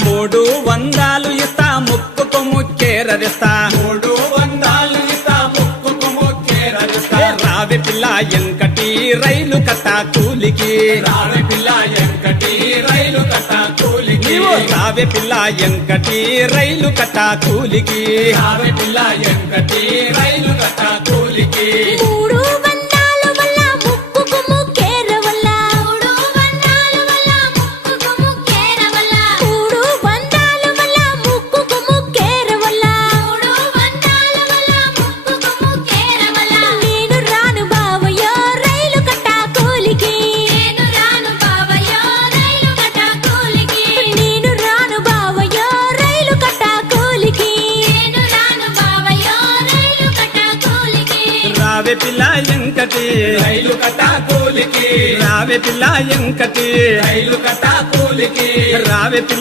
300 ఇస్తా ముక్కుకు ముక్కేరరిస్తా 300 ఇస్తా ముక్కుకు ముక్కేరరిస్తా రావే పిల్ల ఎంకటి రైలు కట్ట కూలికి రావే పిల్ల ఎంకటి రైలు కట్ట కూలికి రావే పిల్ల ఎంకటి రైలు కట్ట కూలికి రావే పిల్ల ఎంకటి రైలు కట్ట కూలికి 300 వల్ల ముక్కుకు ముక్కేరవల్ల 300 వల్ల ముక్కుకు ముక్కేరవల్ల 300 వల్ల ముక్కుకు ముక్కేరవల్ల 300 వల్ల ముక్కుకు ముక్కేరవల్ల నేను రాను బావయ్యో రైలు కట్ట కూలికి నేను రాను బావయ్యో రైలు కట్ట కూలికి నేను రాను బావయ్యో రైలు కట్ట కూలికి నేను రాను బావయ్యో రైలు కట్ట కూలికి రావే పిల్ల ఎంకటి రైలు కట్ట కూలికి రావే పిల్ల ఎంకటి రైలు కట్ట కూలికి రావే పిల్ల